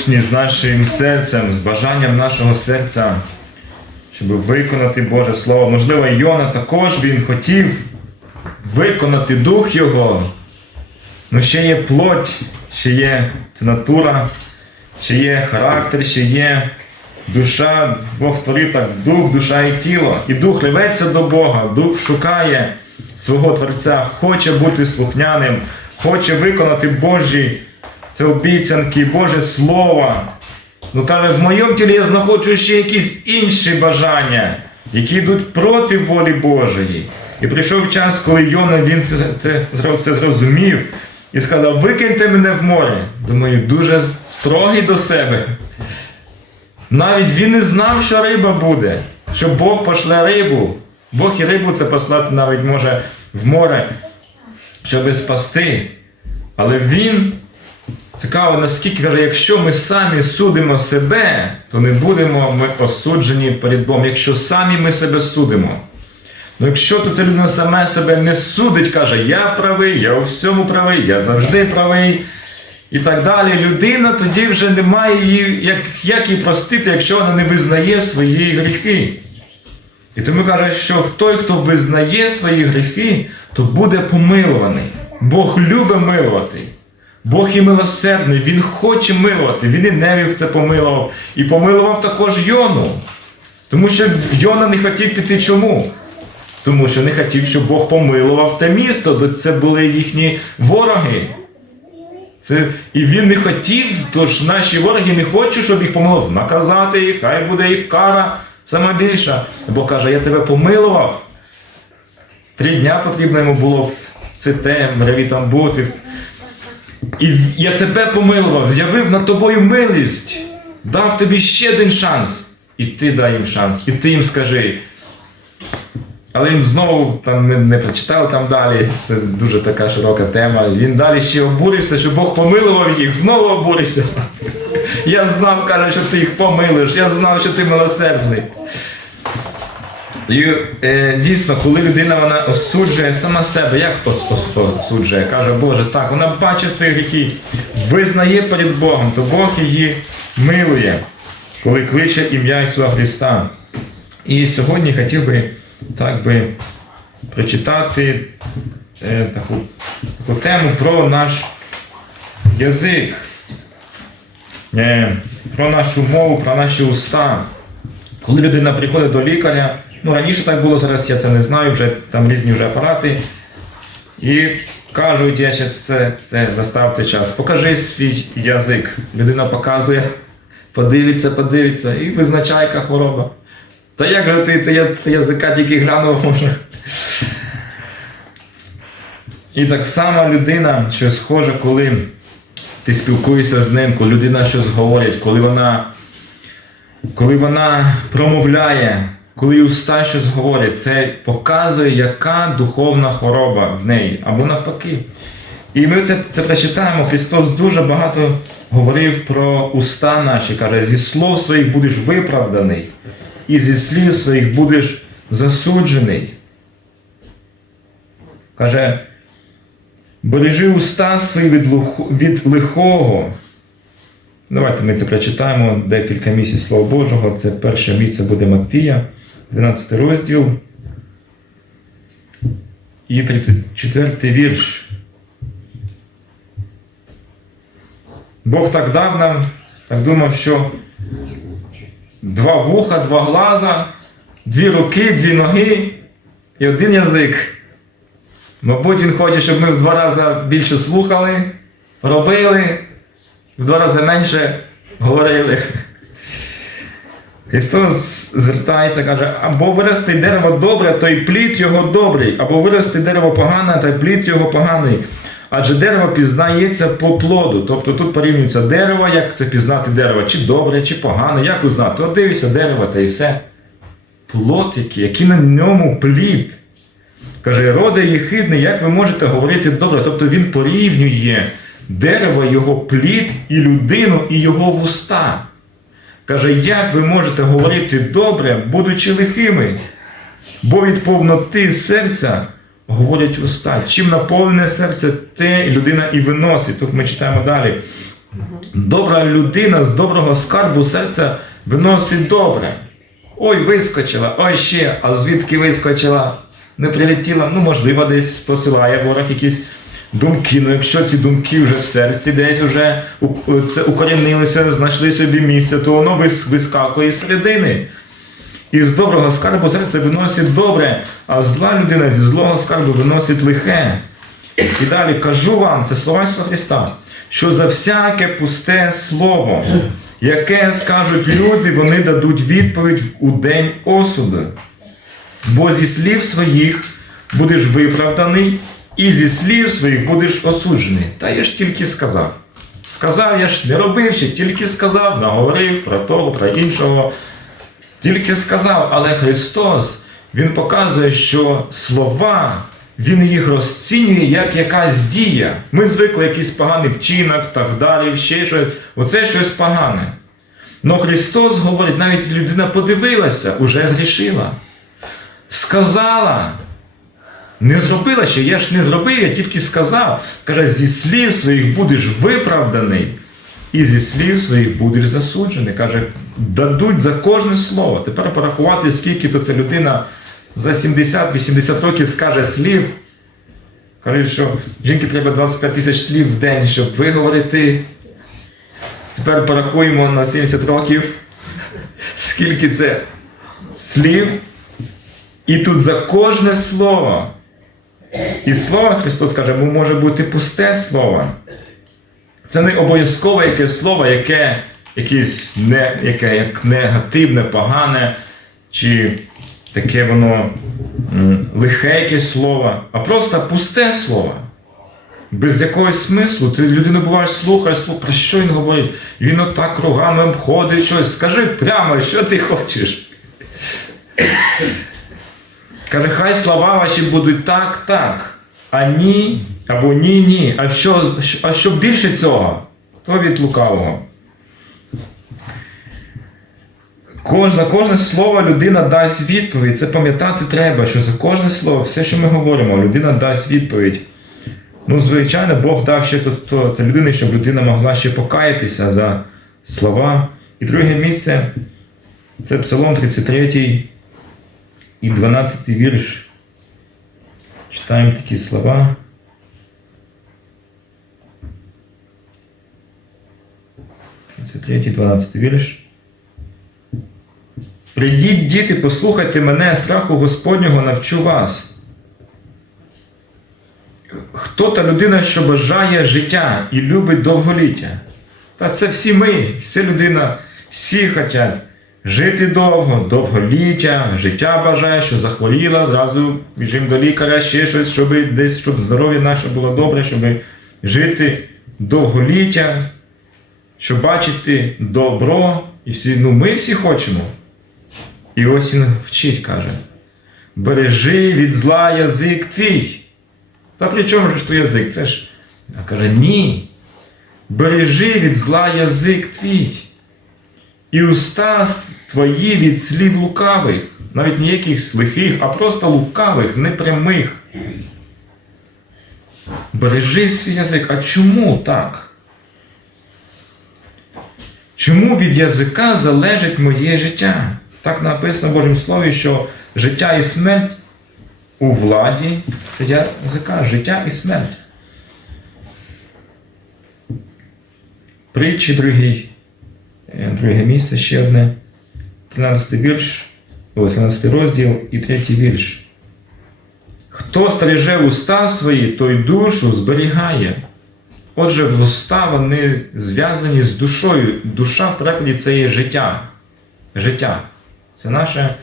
созвучні з нашим серцем, з бажанням нашого серця, щоб виконати Боже Слово. Можливо, Йона також він хотів виконати дух його. Ну ще є плоть, ще є ця натура, ще є характер, ще є душа. Бог створив так дух, душа і тіло. І дух рветься до Бога, дух шукає свого Творця, хоче бути слухняним, хоче виконати Божі це обіцянки, Боже Слово. Ну каже, в моєму тілі я знаходжу ще якісь інші бажання, які йдуть проти волі Божої. І прийшов час, коли Йона він це, це, зрозумів і сказав: викиньте мене в море. Думаю, дуже строгий до себе. Навіть він не знав, що риба буде, що Бог пошле рибу. Бог і рибу це послати навіть може в море, щоб спасти. Але він цікаво, наскільки каже, якщо ми самі судимо себе, то не будемо ми осуджені перед Богом, якщо самі ми себе судимо. Ну якщо то ця людина сама себе не судить, каже, я правий, я у всьому правий, я завжди правий. І так далі, людина тоді вже не має її, як, як її простити, якщо вона не визнає свої гріхи. І тому каже, що той, хто визнає свої гріхи, то буде помилуваний. Бог любить милувати. Бог є милосердний, Він хоче милувати. Він і Невів це помилував. І помилував також Йону. Тому що Йона не хотів піти чому? Тому що не хотів, щоб Бог помилував те місто, де це були їхні вороги. Це, і він не хотів, тож наші вороги не хочуть, щоб їх помилував. Наказати їх, хай буде їх кара сама більша. Бо каже, я тебе помилував. Три дня потрібно йому було в цитем, ревітам бути. І я тебе помилував, з'явив над тобою милість, дав тобі ще один шанс. І ти дай їм шанс, і ти їм скажи. Але він знову там не, не прочитав там далі. Це дуже така широка тема. Він далі ще обурився, що Бог помилував їх, знову обурився. Я знав, каже, що ти їх помилуєш, я знав, що ти милосердний. І е, дійсно, коли людина вона осуджує сама себе, як хто осуджує? Каже, Боже, так, вона бачить свої гріхи, визнає перед Богом, то Бог її милує, коли кличе ім'я Ісуса Христа. І сьогодні хотів би так би прочитати е, таку, таку тему про наш язик, е, про нашу мову, про наші уста. Коли людина приходить до лікаря, ну раніше так було, зараз я це не знаю, вже там різні вже апарати. І кажуть, я ще це, це застав цей час, покажи свій язик. Людина показує, подивиться, подивиться і визначає, яка хвороба. Та як же ти, ти, ти язика тільки глянув може. І так само людина, що схоже, коли ти спілкуєшся з ним, коли людина щось говорить, коли вона, коли вона промовляє, коли уста щось говорять, це показує, яка духовна хвороба в неї, або навпаки. І ми це, це прочитаємо. Христос дуже багато говорив про уста наші. Каже, зі слов своїх будеш виправданий, і зі слів своїх будеш засуджений. Каже, бережи уста свої від, луху- від лихого. Давайте ми це прочитаємо декілька місяців Слова Божого. Це перше місце буде Матвія, 12 розділ. І 34 вірш. Бог так дав нам, так думав, що два вуха, два глаза, дві руки, дві ноги і один язик. Мабуть, він хоче, щоб ми в два рази більше слухали, робили, в два рази менше говорили. Христос звертається, каже, або виросте дерево добре, то й плід його добрий, або виросте дерево погане, то й плід його поганий. Адже дерево пізнається по плоду. Тобто тут порівнюється дерево, як це пізнати дерево, чи добре, чи погане, як узнати. От дивися дерево та і все. Плод який, який на ньому плід. Каже, роде єхидний, як ви можете говорити добре? Тобто він порівнює дерево, його плід і людину, і його вуста. Каже, як ви можете говорити добре, будучи лихими? Бо від повноти серця говорять уста. Чим наповнене серце, те людина і виносить. Тут ми читаємо далі. Добра людина з доброго скарбу серця виносить добре. Ой, вискочила, ой ще, а звідки вискочила? Не прилетіла, ну можливо, десь посилає ворог якісь думки. Ну якщо ці думки вже в серці десь вже укорінилися, знайшли собі місце, то воно вискакує з середини. І з доброго скарбу серце виносить добре, а зла людина зі злого скарбу виносить лихе. І далі кажу вам, це слова Ісуса Христа, що за всяке пусте слово, яке скажуть люди, вони дадуть відповідь у день осуду. Бо зі слів своїх будеш виправданий, і зі слів своїх будеш осуджений. Та я ж тільки сказав. Сказав, я ж не робив ще, тільки сказав, наговорив про того, про іншого. Тільки сказав, але Христос Він показує, що слова, Він їх розцінює як якась дія. Ми звикли якийсь поганий вчинок, так далі, ще щось. Оце щось погане. Но Христос говорить, навіть людина подивилася, уже згрішила. Сказала, не зробила ще, я ж не зробив, я тільки сказав. Каже, зі слів своїх будеш виправданий, і зі слів своїх будеш засуджений. Каже, дадуть за кожне слово. Тепер порахувати, скільки то ця людина за 70-80 років скаже слів. Каже, що жінки треба 25 тисяч слів в день, щоб виговорити. Тепер порахуємо на 70 років, скільки це слів. І тут за кожне слово. І слово Христос каже, може бути пусте слово. Це не обов'язково якесь слово, яке якесь не, яке як негативне, погане, чи таке воно лихе якесь слово, а просто пусте слово. Без якогось смислу. Ти людину буваєш, слухаєш, слухаєш, про що він говорить? Він отак кругами обходить щось. Скажи прямо, що ти хочеш. Каже, хай слова ваші будуть так, так, а ні, або ні, ні. А що, а що більше цього, то від лукавого. Кожна, кожне слово людина дасть відповідь. Це пам'ятати треба, що за кожне слово, все, що ми говоримо, людина дасть відповідь. Ну, звичайно, Бог дав ще то, то, це людині, щоб людина могла ще покаятися за слова. І друге місце це Псалом 33 і 12 вірш. Читаємо такі слова. Тридцять 12 вірш. Придіть, діти, послухайте мене, страху Господнього навчу вас. Хто та людина, що бажає життя і любить довголіття? Та це всі ми, вся людина, всі хочуть жити довго, довголіття, життя бажає, що захворіла, зразу біжимо до лікаря, ще щось, щоб десь, щоб здоров'я наше було добре, щоб жити довголіття, щоб бачити добро. І всі, ну ми всі хочемо. І ось він вчить, каже: бережи від зла язик твій. Та при чому ж твій язик? Це ж. А каже, ні. Бережи від зла язик твій. І уста твої від слів лукавих, навіть ніяких лихих, а просто лукавих, непрямих. Бережи свій язик. А чому так? Чому від язика залежить моє життя? Так написано в Божому Слові, що життя і смерть у владі язика, життя і смерть. Притчі другий, е, друге місце, ще одне. 13 вірш, ой, 13 розділ і третій вірш. Хто стереже уста свої, той душу зберігає. Отже, уста вони зв'язані з душою. Душа в перекладі це є життя. Життя. Це наше.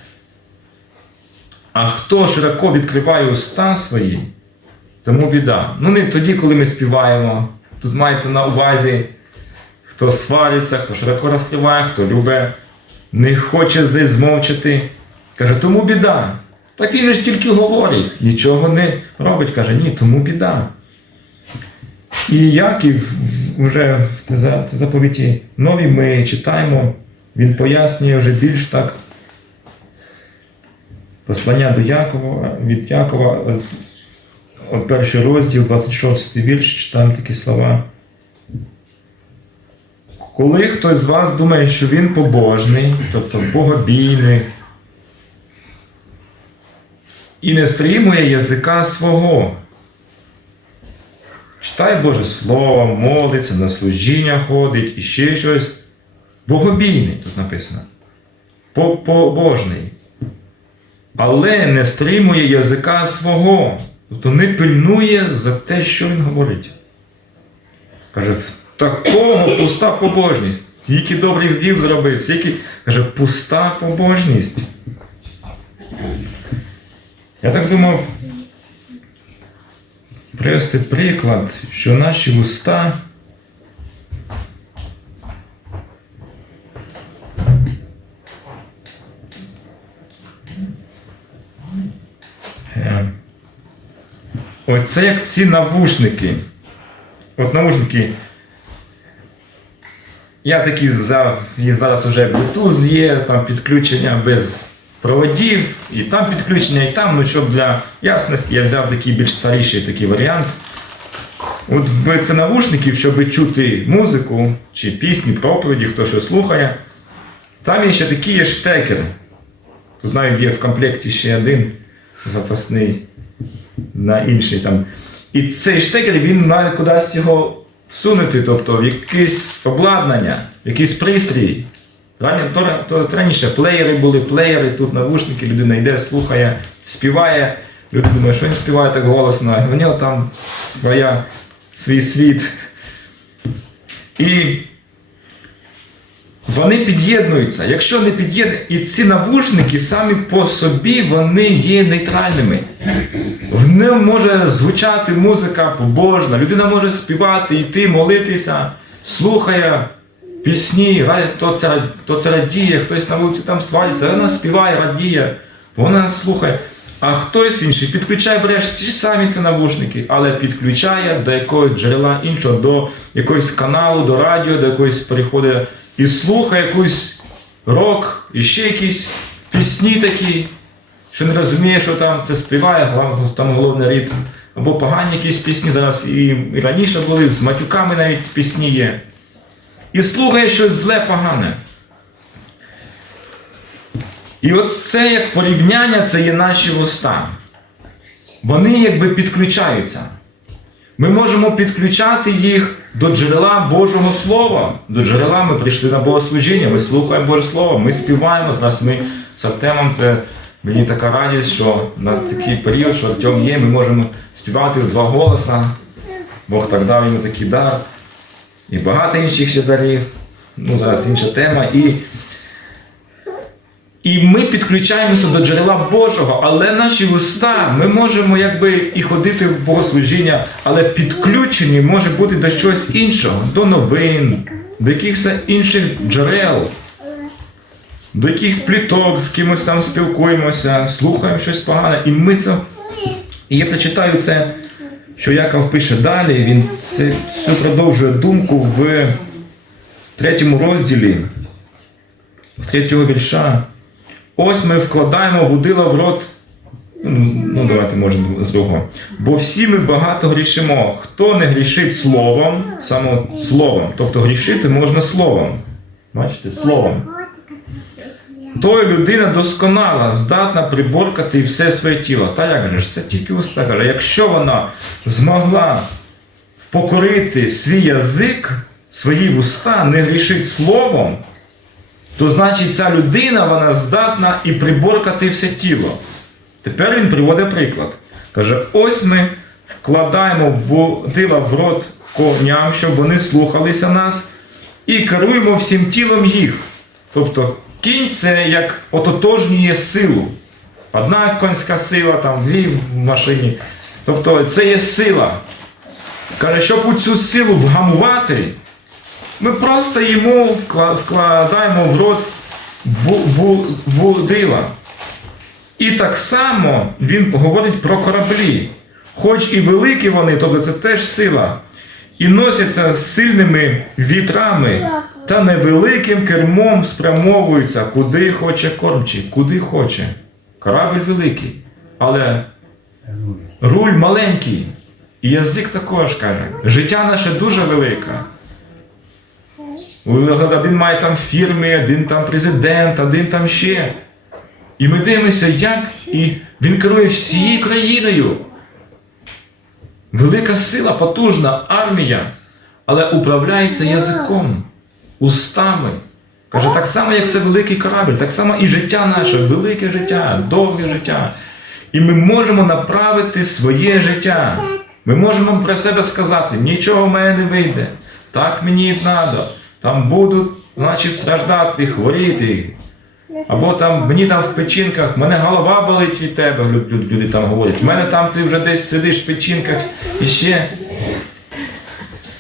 А хто широко відкриває уста свої, тому біда. Ну не тоді, коли ми співаємо. Тут мається на увазі, хто свариться, хто широко розкриває, хто любить, не хоче десь змовчати. Каже, тому біда. Так він ж тільки говорить, нічого не робить. Каже, ні, тому біда. І Яків вже в заповіті нові ми читаємо, він пояснює вже більш так послання до Якова, від Якова, перший розділ, 26 вірш, читаємо такі слова. Коли хтось з вас думає, що він побожний, тобто богобійний, і не стримує язика свого, читає Боже Слово, молиться, на служіння ходить і ще щось. Богобійний тут написано. Побожний. Але не стримує язика свого. Тобто не пильнує за те, що він говорить. Каже, такого пуста побожність. Стільки добрих діл зробив, стільки, каже, пуста побожність. Я так думав привести приклад, що наші уста Е, Оце як ці навушники. От навушники. Я такі взяв, і зараз вже Bluetooth є, там підключення без проводів, і там підключення, і там, ну щоб для ясності я взяв такий більш старіший такий варіант. От в це навушників, щоб чути музику чи пісні, проповіді, хто що слухає. Там є ще такі є штекери. Тут навіть є в комплекті ще один запасний на інший там. І цей штекер він має кудись його всунути, тобто в якесь обладнання, якийсь пристрій. Рані- то, то раніше плеєри були, плеєри, тут навушники, людина йде, слухає, співає. Люди думають, що він співає так голосно, у нього там своя, свій світ. І вони під'єднуються. Якщо не під'єднуються, і ці навушники самі по собі вони є нейтральними. В ньому може звучати музика побожна, людина може співати, йти, молитися, слухає пісні, ра- то це, то це радіє, хтось на вулиці там свалиться, вона співає, радіє, вона слухає. А хтось інший підключає, бере ж ті самі ці навушники, але підключає до якогось джерела іншого, до якогось каналу, до радіо, до якоїсь переходить і слухає якийсь рок, і ще якісь пісні такі, що не розуміє, що там це співає, там головний ритм. Або погані якісь пісні зараз і, раніше були, з матюками навіть пісні є. І слухає щось зле погане. І от це як порівняння, це є наші вуста. Вони якби підключаються. Ми можемо підключати їх до джерела Божого Слова. До джерела ми прийшли на богослужіння, ми слухаємо Боже Слово, ми співаємо. з нас. ми з Артемом, це мені така радість, що на такий період, що Артем є, ми можемо співати в два голоса. Бог так дав йому такий дар. І багато інших ще дарів. Ну, зараз інша тема. І і ми підключаємося до джерела Божого, але наші уста, ми можемо якби і ходити в богослужіння, але підключені може бути до щось іншого, до новин, до якихось інших джерел, до якихось пліток, з кимось там спілкуємося, слухаємо щось погане. І ми це. І я прочитаю це, що Яков пише далі. Він це, це продовжує думку в третьому розділі, з третього вірша. Ось ми вкладаємо вудила в рот. Ну, давайте може з другого. Бо всі ми багато грішимо. Хто не грішить словом, саме словом, тобто грішити можна словом. Бачите, словом. То людина досконала, здатна приборкати все своє тіло. Та як же ж це тільки уста каже. Якщо вона змогла покорити свій язик, свої вуста, не грішить словом, то значить ця людина вона здатна і приборкати все тіло. Тепер він приводить приклад. Каже: ось ми вкладаємо водила в рот коням, щоб вони слухалися нас, і керуємо всім тілом їх. Тобто кінь це як ототожнює силу. Одна конська сила, там дві в машині. Тобто це є сила. Каже, щоб у цю силу вгамувати, ми просто йому вкладаємо в рот ву- І так само він говорить про кораблі. Хоч і великі вони, тобто це теж сила, і носяться з сильними вітрами та невеликим кермом спрямовуються, куди хоче кормчий, куди хоче. Корабль великий. Але Руль маленький. І язик також каже. Життя наше дуже велике. Один має там фірми, один там президент, один там ще. І ми дивимося, як і він керує всією країною. Велика сила, потужна армія, але управляється язиком, устами. Каже, так само, як це великий корабль, так само і життя наше, велике життя, довге життя. І ми можемо направити своє життя. Ми можемо про себе сказати, нічого в мене не вийде. Так мені і треба. Там будуть, значить, страждати, хворіти. Або там мені там в печінках, мене голова болить від тебе, лю- лю- люди там говорять. В мене там ти вже десь сидиш в печінках і ще.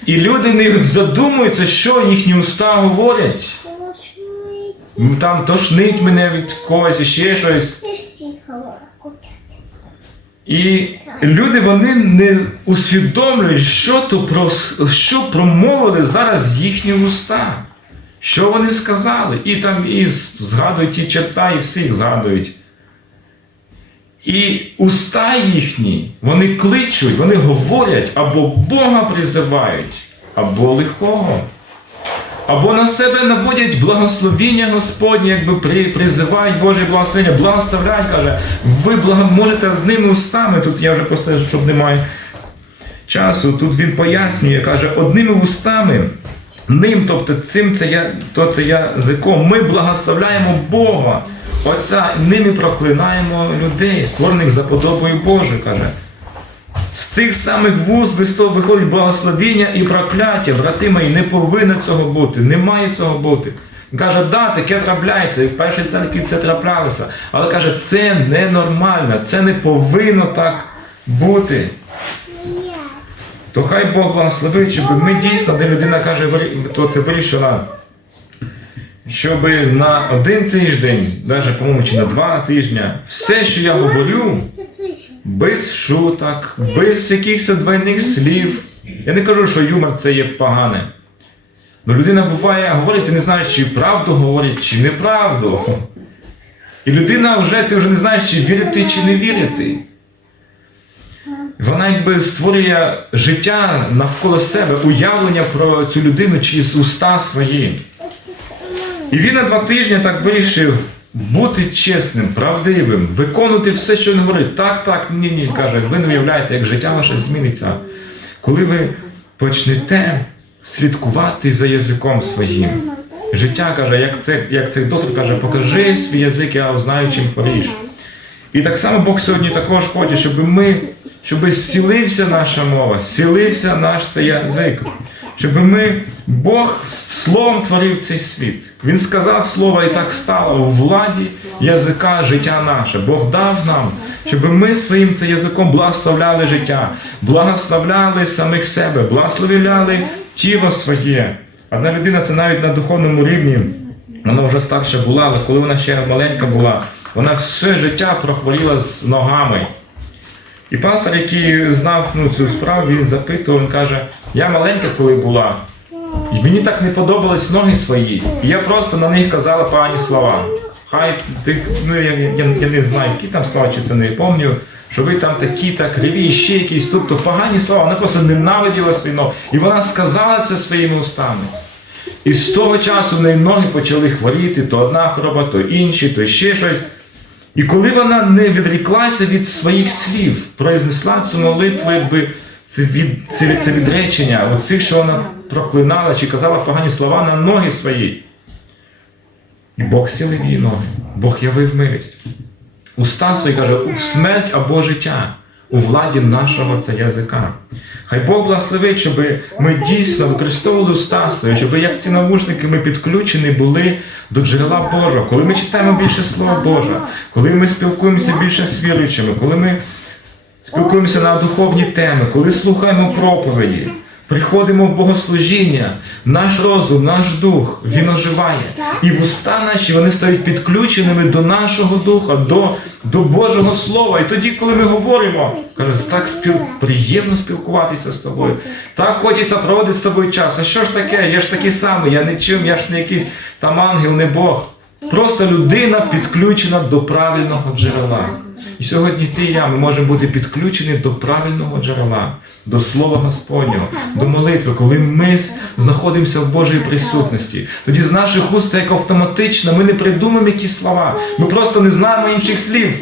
І люди не задумуються, що їхні уста говорять. Там тошнить мене від когось і ще щось. І люди вони не усвідомлюють, що то про що промовили зараз їхні уста. Що вони сказали? І там і згадують ті черта, і всіх згадують. І уста їхні, вони кличуть, вони говорять або Бога призивають, або лихого. Або на себе наводять благословіння Господнє, якби при, призивають Боже благословення, благословляють, каже, ви благо, можете одними устами, тут я вже просто, щоб немає часу, тут він пояснює, каже, одними устами, ним, тобто цим це я, то це язиком, ми благословляємо Бога. Отця ними проклинаємо людей, створених за подобою Божою, каже. З тих самих вуз виходить благословіння і прокляття, брати мої, не повинно цього бути, не має цього бути. Він каже, да, таке трапляється, і в першій церкві це траплялося. Але каже, це ненормально, це не повинно так бути. То хай Бог благословить, щоб ми дійсно, де людина каже, то це вирішила, щоб на один тиждень, навіть, по-моєму, чи на два тижні, все, що я говорю, без шуток, без якихось двойних слів. Я не кажу, що юмор це є погане. Ну людина буває, говорить, ти не знаєш, чи правду говорить, чи неправду. І людина вже, ти вже не знаєш, чи вірити, чи не вірити. Вона якби створює життя навколо себе, уявлення про цю людину через уста свої. І він на два тижні так вирішив бути чесним, правдивим, виконувати все, що він говорить. Так, так, ні, ні. Каже, ви не уявляєте, як життя ваше зміниться, коли ви почнете слідкувати за язиком своїм. Життя каже, як, це, як цей доктор каже, покажи свій язик, я знаю, чим хворієш. І так само Бог сьогодні також хоче, щоб ми, щоб зцілився наша мова, зцілився наш цей язик. Щоб ми, Бог словом творив цей світ. Він сказав слово і так стало у владі язика життя наше. Бог дав нам, щоб ми своїм цим язиком благословляли життя, благословляли самих себе, благословляли тіло своє. Одна людина це навіть на духовному рівні, вона вже старша була, але коли вона ще маленька була, вона все життя прохворіла з ногами. І пастор, який знав ну, цю справу, він запитував, він каже, я маленька коли була, і мені так не подобались ноги свої. І я просто на них казала погані слова. Хай ти, ну я, я, я не знаю, які там слова, чи це не пам'ятаю, що ви там такі, так криві, ще якісь, тобто погані слова, вона просто ненавиділа свої ноги. І вона сказала це своїми устами. І з того часу в неї ноги почали хворіти, то одна хвороба, то інші, то ще щось. І коли вона не відріклася від своїх слів, произнесла цю молитву, якби це, від, це, це відречення, оцих, що вона проклинала чи казала погані слова на ноги свої. І Бог сілив її ноги, Бог явив милість. Уста свої каже, у смерть або життя у владі нашого ця язика. Хай Бог благословить, щоб ми дійсно використовували уста свої, щоб як ці навушники ми підключені були до джерела Божого. Коли ми читаємо більше Слова Божого, коли ми спілкуємося більше з віруючими, коли ми спілкуємося на духовні теми, коли слухаємо проповіді, приходимо в богослужіння, наш розум, наш дух, він оживає. І вуста наші вони стають підключеними до нашого духа, до, до Божого Слова. І тоді, коли ми говоримо, каже, так спіл... приємно спілкуватися з тобою. Так хочеться проводити з тобою час. А що ж таке? Я ж такий самий, я не чим, я ж не якийсь там ангел, не Бог. Просто людина підключена до правильного джерела. І сьогодні ти і я ми можемо бути підключені до правильного джерела, до Слова Господнього, до молитви, коли ми знаходимося в Божій присутності. Тоді з наших уст як автоматично, ми не придумаємо якісь слова, ми просто не знаємо інших слів.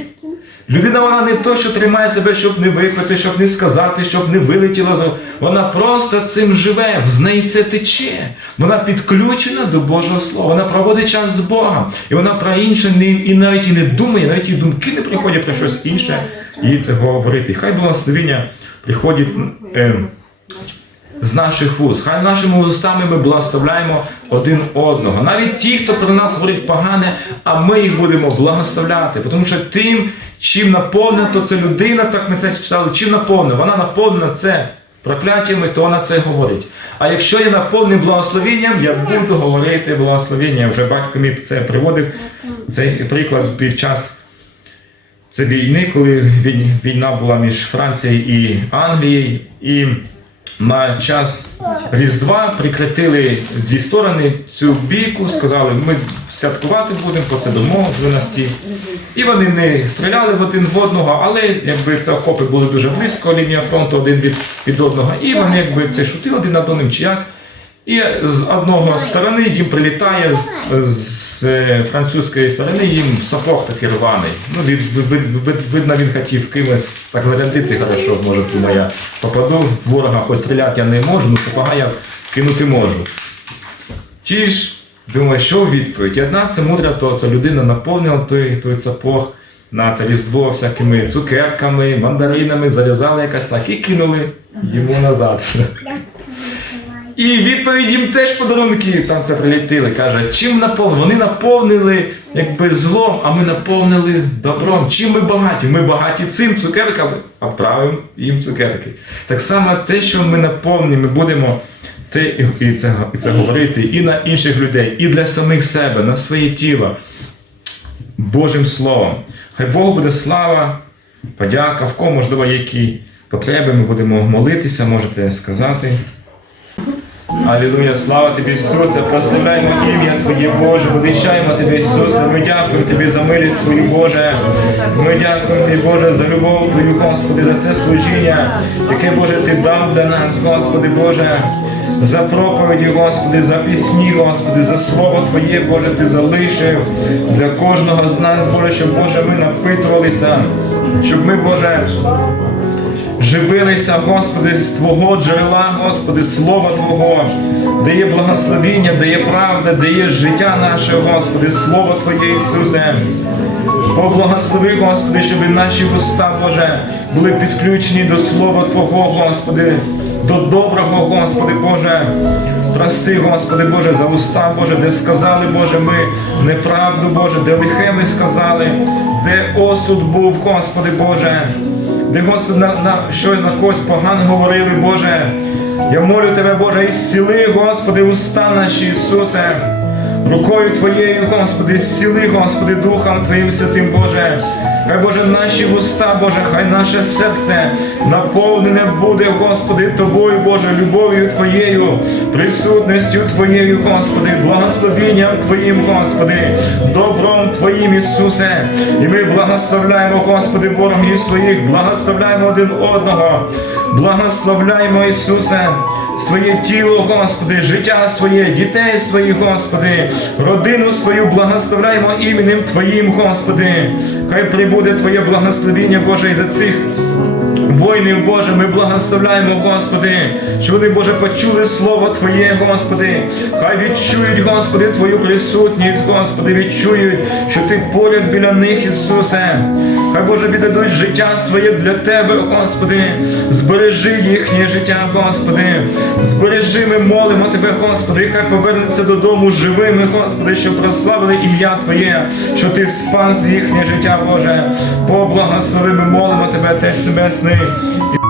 Людина вона не то, що тримає себе, щоб не випити, щоб не сказати, щоб не вилетіло. Вона просто цим живе, з неї це тече. Вона підключена до Божого Слова. Вона проводить час з Богом. І вона про інше не, і навіть і не думає, навіть і думки не приходять про щось інше, їй це говорити. Хай благословення приходять. Е, з наших вуст. Хай нашими устами ми благословляємо один одного. Навіть ті, хто про нас говорить погане, а ми їх будемо благословляти. Тому що тим, чим наповнена, то це людина, так ми це читали, чим наповнена, вона наповнена це прокляттями, то вона це говорить. А якщо я наповнений благословенням, я буду говорити благословення. Вже батько мій це приводив цей приклад під час це війни, коли війна була між Францією і Англією, і на час Різдва прикритили дві сторони цю бійку, сказали, ми святкувати будемо, по це домовленості. І вони не стріляли в один в одного, але якби це окопи були дуже близько, лінія фронту один від, від одного, і вони якби це шутили один над одним чи як. І з одного сторони їм прилітає з, з французької сторони їм сапог такий рваний. Ну, від, від, від, видно, він хотів кимось так зарядити хорошо, може, думаю, я попаду ворога, хоч стріляти я не можу, ну сапога я кинути можу. Ті ж, думаю, що відповідь? Одна це мудра, то це людина наповнила той, той сапог на це різдво всякими цукерками, мандаринами, зав'язали якось так і кинули йому назад. І відповідь їм теж подарунки там це прилетіли. Каже, чим наповнили? Вони наповнили якби злом, а ми наповнили добром. Чим ми багаті? Ми багаті цим цукеркам, а вправимо їм цукерки. Так само те, що ми наповнені, ми будемо те і- це, і це говорити і на інших людей, і для самих себе, на своє тіло. Божим Словом. Хай Богу буде слава, подяка, в кого, можливо, які потреби, ми будемо молитися, можете сказати. Алілуя, слава тобі, Ісусе, прославляємо ім'я Твоє Боже, величаємо Тебе, Ісусе, ми дякуємо Тобі за милість Твою, Боже. Ми дякуємо Тобі, Боже, за любов Твою, Господи, за це служіння, яке, Боже, Ти дав для нас, Господи, Боже, за проповіді, Господи, за пісні, Господи, за Слово Твоє, Боже, Ти залишив для кожного з нас, Боже, щоб, Боже, ми напитувалися, щоб ми, Боже, живилися, Господи, з Твого джерела, Господи, Слова Твого, де є благословіння, де є правда, де є життя наше, Господи, Слово Твоє, Ісусе. Поблагослови, Господи, щоб наші уста, Боже, були підключені до Слова Твого, Господи, до доброго, Господи, Боже. Прости, Господи Боже, за уста, Боже, де сказали, Боже, ми неправду, Боже, де лихе ми сказали, де осуд був, Господи Боже, де, Господи, на, на щось на когось погано говорили, Боже. Я молю Тебе, Боже, і зціли, Господи, уста наші, Ісусе. Рукою Твоєю, Господи, зціли, Господи, Духом Твоїм Святим, Боже. Хай, Боже, наші вуста, Боже, хай наше серце наповнене буде, Господи, Тобою, Боже, любов'ю Твоєю, присутністю Твоєю, Господи, благословенням Твоїм, Господи, добром Твоїм, Ісусе. І ми благословляємо, Господи, ворогів своїх, благословляємо один одного, благословляємо, Ісусе своє тіло, Господи, життя своє, дітей своїх, Господи, родину свою благословляємо іменем Твоїм, Господи. Хай прибуде Твоє благословіння, Боже, і за цих. Воїнів Боже, ми благословляємо, Господи, що вони, Боже, почули Слово Твоє, Господи. Хай відчують, Господи, Твою присутність, Господи, відчують, що Ти поряд біля них, Ісусе. Хай, Боже, віддадуть життя своє для Тебе, Господи. Збережи їхнє життя, Господи. Збережи, ми молимо Тебе, Господи, хай повернуться додому живими, Господи, що прославили ім'я Твоє, що Ти спас їхнє життя, Боже. Поблагослови, ми молимо Тебе, Отець Небесний. today.